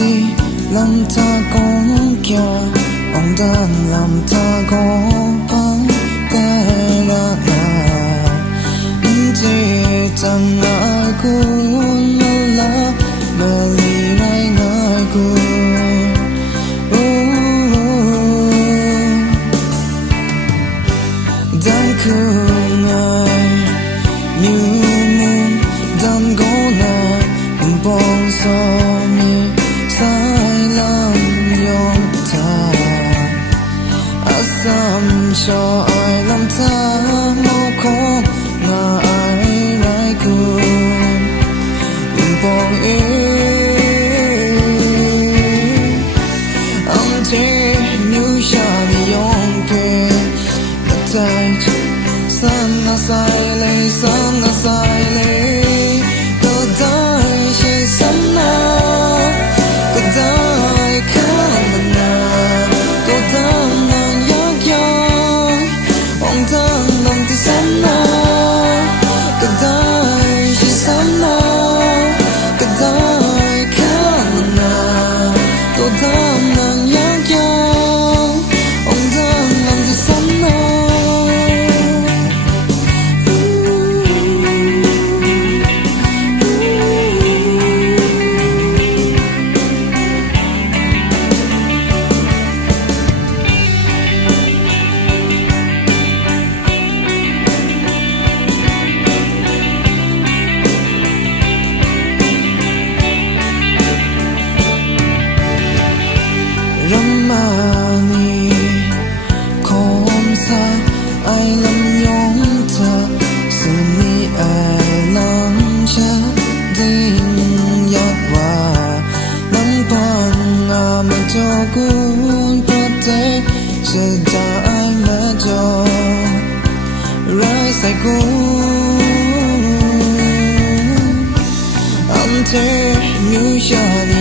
chỉ làm ta có kia ông đang làm ta có cái là chỉ chẳng ai cũng là mà lý lại ngài cũng đang khung ngài như muốn đang cố na bông gió mi sai lắm yong ta asam cho ai làm ta mau khó na ai lại cũng bông ông chỉ như xa mi yong kề mặt tay san na sai lệ tôi đợi chỉ san na tôi đợi khăn na tôi đợi nàng yak yak ông đang lòng thì san na tôi đợi chỉ san na tôi đợi khăn na tôi đợi nàng yak yak ông đang lòng thì san na Ramani kom sa ai lam yong ta suni ai lam cha ding yak wa nam pang a ma jo kun protect se da ai ma jo rai sai kun am te new shani